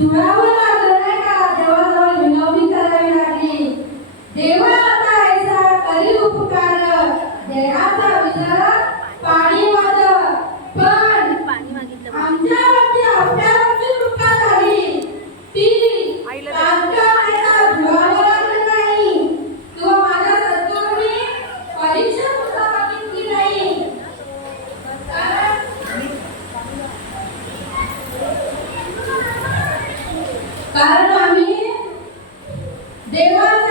throughout there was